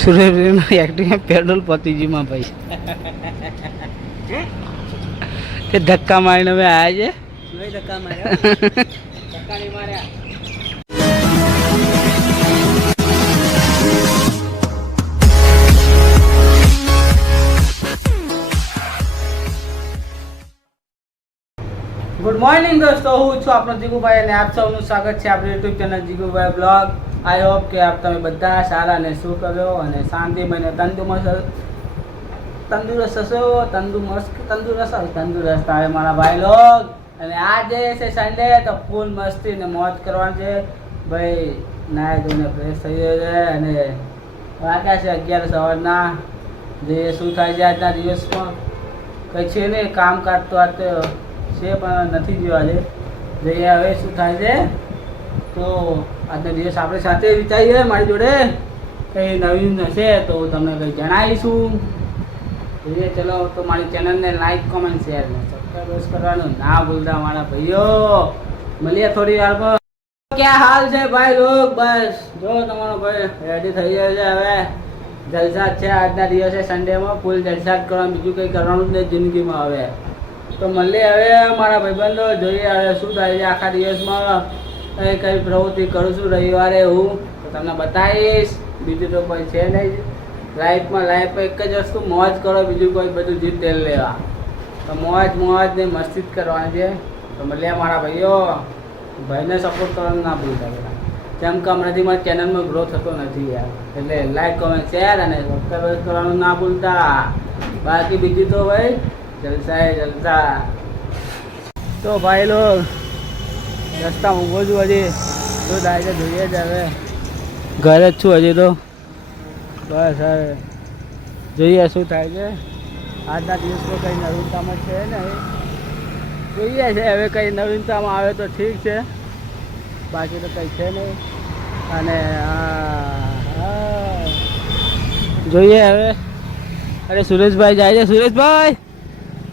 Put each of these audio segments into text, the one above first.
સુરેશભાઈનો acting petrol પતિજીમાં ભાઈ. તે ધક્કા મારીને અમે આવ્યા છે. ધક્કા માર્યા. મોર્નિંગ દોસ્તો હું છું આપણો જીગુભાઈ અને આપ સૌનું સ્વાગત છે આપણી YouTube channel Jigubhai blog I hope કે આપ તમે બધા સારા અને સુખ રહ્યો અને શાંતિમય તંદુરસ્ત તંદુરસ્ત હશો? તંદુરસ્ત તંદુરસ્ત? તંદુરસ્ત આવે મારા ભાઈ લોગ. અને આજે છે સન્ડે તો ફૂલ મસ્તી ને મોજ કરવાની છે. ભાઈ નાય ધોઈને ફ્રેશ થઈ ગયો છે અને વાગ્યા છે અગિયાર સવારના. જે શું થાય છે આજના દિવસમાં? કંઈ છે ને કામકાજ તો આ છે, પણ નથી ગયો આજે. જઈએ હવે શું થાય છે? તો આજનો દિવસ આપણે સાથે વિતાઈએ મારી જોડે. કંઈ નવીન હશે તો તમને કંઈ જણાવીશું. જોઈએ, ચલો, તો મારી ચેનલને લાઈક કોમેન્ટ શેર ને સબસ્ક્રાઈબ કરવાનું ના ભૂલતા મારા ભાઈઓ. મળીએ થોડી વારમાં ક્યાં હાલ છે ભાઈ લોક? બસ, જો તમારો ભાઈ રેડી થઈ ગયો છે હવે. જલસા છે, આજના દિવસે સન્ડેમાં ફૂલ જલસા જ કરવાનું બીજું કંઈ કરવાનું જ નહીં જિંદગીમાં હવે. તો મળીએ હવે મારા ભાઈબંધો, જોઈએ હવે શું થાય છે આખા દિવસમાં. કઈ પ્રવૃત્તિ કરું છું, રવિવારે હું. તો તમને બતાવીશ. બીજું તો કોઈ છે નહીં. લાઈફમાં લાઈફ એક જ વસ્તુ, મોજ કરો, બીજું કોઈ બધું જીત તેલ લેવા. તો મોજ મોજ ને મસ્તી જ કરવાની છે. તો મળ્યા મારા ભાઈઓ. ભાઈને સપોર્ટ કરવાનું ના ભૂલતા બધા જેમ કે હમણાંથી મારી ચેનલમાં ગ્રો થતો નથી યાર. એટલે લાઈક કમેન્ટ શેર અને સબસ્ક્રાઈબ કરવાનું ના ભૂલતા. બાકી બીજું તો ભાઈ જલસા હે જલસા. તો ભાઈ લો રસ્તા ઊંઘો છું હજી. થાય છે જોઈએ જ હવે. ઘરે જ છું હજી તો. બસ હવે. જોઈએ શું થાય છે. આજના દિવસમાં કંઈ નવીનતામાં છે ને જોઈએ છે હવે કંઈ નવીનતામાં આવે તો ઠીક છે. બાકી તો કંઈ છે નહીં. અને. જોઈએ હવે. અરે સુરેશભાઈ જાય છે. સુરેશભાઈ!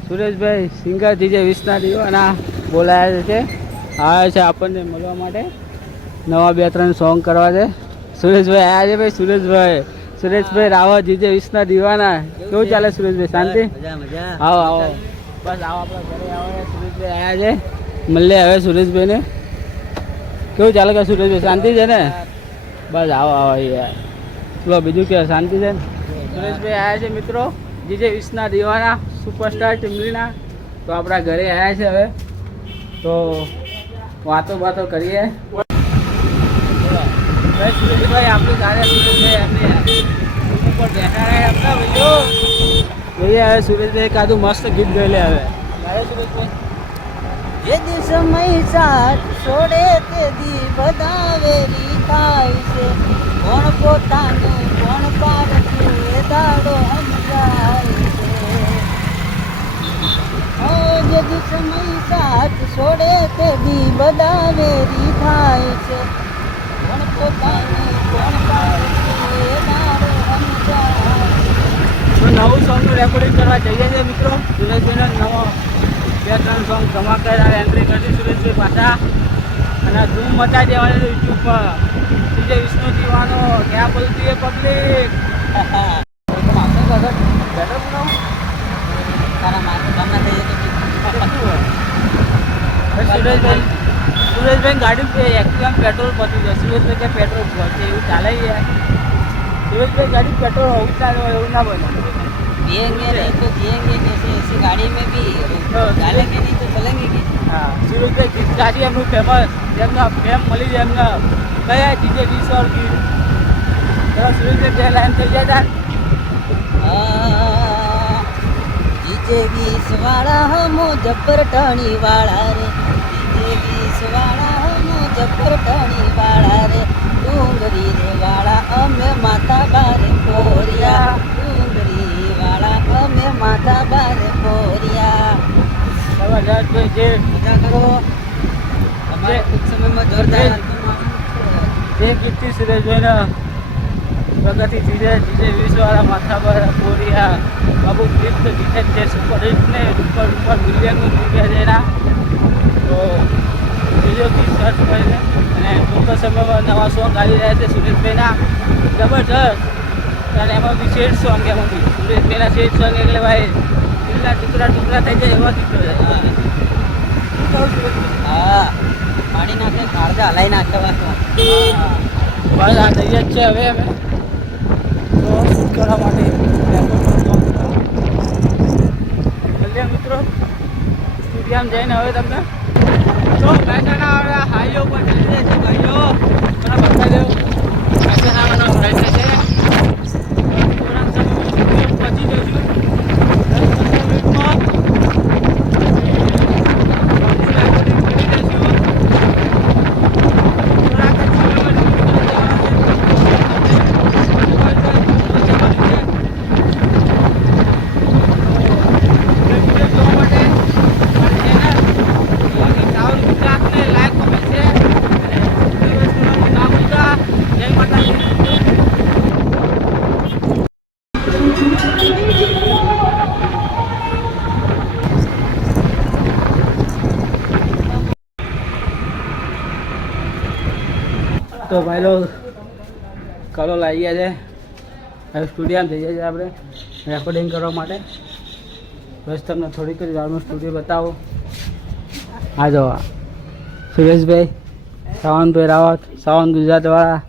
સુરેશભાઈ સિંગર જીજે વિસના દીવાના બોલાયા છે. આવે છે આપણને મળવા માટે. નવા બે ત્રણ સોંગ કરવા છે. સુરેશભાઈ આવ્યા છે ભાઈ સુરેશભાઈ. સુરેશભાઈ રાવત જીજે વિસના દીવાના કેવું ચાલે સુરેશભાઈ? શાંતિ? આવો આવો. બસ આવો આપણા ઘરે આવો. સુરેશભાઈ આવ્યા છે. મળીએ હવે સુરેશભાઈને. કેવું ચાલે કે સુરેશભાઈ? શાંતિ છે ને? બસ. આવો આવો યાર બોલો બીજું કે શાંતિ છે ને? સુરેશભાઈ આવ્યા છે મિત્રો. જીજે વિશ્ના દીવાના સુપરસ્ટાર ટીમલીના તો આપણા ઘરે આવ્યા છે હવે. તો વાતો વાતો કરીએ. ભાઈ, આપણી ભાઈઓ જોઈએ હવે સુરેશભાઈ કાદું મસ્ત ગીત ગયેલે હવે. સુરેશભાઈ. જે દી સમય સાથ છોડે તે દી વધાવેરી થાય છે. કોણ પોતાનું, કોણ એ દાડો હમ સમય સાથ છોડે તે બધા વધાવેરી થાય છે કોણ પોતાનું કોણ નવું સોંગનું રેકોર્ડિંગ કરવા જઈએ છીએ મિત્રો. સુરેશભાઈનો નવો બે ત્રણ સોંગ જમા ધમાકેદાર એન્ટ્રી કરી સુરેશભાઈ પાછા. અને ધૂમ મચા દેવાની યુટ્યુબ પર. ડીજે વિષ્ણુ જીવાનો ક્યાં બોલતી એ પબ્લિક તારા માથે ગામના થઈ સુરેશભાઈ સુરેશભાઈ ગાડી પે એકદમ પેટ્રોલ પતી જાય સુરેશભાઈ કે પેટ્રોલ પહોંચે એવું ચાલે યાર સુરેશભાઈ ગાડી પેટ્રોલ હોવું ચાલે હોય એવું ના બને जिएंगे नहीं तो जिएंगे कैसे ऐसी गाड़ी में भी डालेंगे नहीं तो चलेंगे कैसे હા સુરેશભાઈ ગીત ગાડી એમનું ફેમસ એમના ફેમ મળી જાય એમને કયા ડીજે વીસ ઓર ગીત તો સુરેશભાઈ બે લાઈન થઈ જાય જીજે વીસ વાળા હમો જબ્બર ટણી વાળા રે. જીજે વીસ વાળા હમો જબ્બર ટણી વાળા રે. ડુંગરી રે વાળા અમે માતા બારે કોરિયા ડુંગરી વાળા અમે માતા બારે કોરિયા જે મજા કરો. અમારે ટૂંક સમયમાં જોરદાર. જે ગીતથી સુરેશભાઈને પ્રગતિ ધીરે ધીરે વિશ્વવાળા માથા પર કોરિયા બાબુ ગીત ગીત છે સુપર હિટ ને ઉપર ઉપર મિલિયનનું ગીત જેના તો બીજો ગીત સર્ચ કરીને અને ટૂંક સમયમાં નવા સોંગ આવી રહ્યા છે સુરેશભાઈના જબરજસ્ત. અને એમાં બી શેડ સોંગ એમાં બી સુરેશભાઈના શેડ સોંગ એટલે ભાઈ દિલના ટુકડા ટુકડા થઈ જાય એવા ગીતો હા. પાણી નાખે કાળજા હલાઈ નાખે વાત બસ આ થઈ જ છે હવે અમે કરવા માટે કલ્યાણ મિત્રો સ્ટુડિયામાં જઈને હવે તમને હવે હાઈવે ઉપર ચડી જાય છે ભાઈઓ મને બતાવી દઉં મહેસાણાનો રસ્તો છે થોડાક સમયમાં સ્ટુડિયો પહોંચી જશું દસ પંદર મિનિટમાં recording કરી દઈશું. થોડાક જ સમયમાં તો ભાઈ લો, કલો લાવી ગયા છે. હવે થઈ જઈએ છીએ આપણે રેકોર્ડિંગ કરવા માટે. બસ તમને થોડીક જ વારનું સ્ટુડિયો બતાવો. આ જો સુરેશભાઈ, સાવંતભાઈ રાવત, સાવંત ગુજરાતવાળા.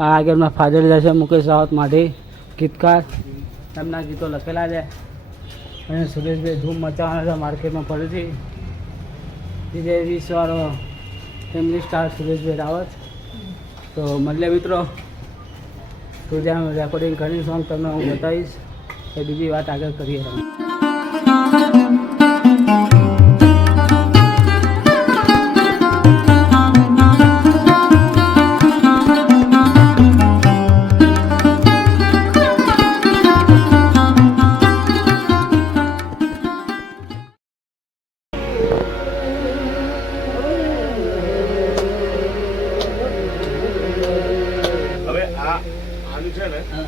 આ આગળના ફાધર જશે, મુકેશ રાવત માઢી, ગીતકાર. એમના ગીતો લખેલા છે. અને સુરેશભાઈ ધૂમ મચાવવાના છે, માર્કેટમાં ફરીથી. વિજય વીસવાળો ફેમિલી સ્ટાર સુરેશભાઈ રાવત. તો મળીએ મિત્રો, તું જ્યાં રેકોર્ડિંગ કરીને સોંગ તમને હું બતાવીશ. એ બીજી વાત આગળ કરીએ. હવે આ આનું છે ને હા.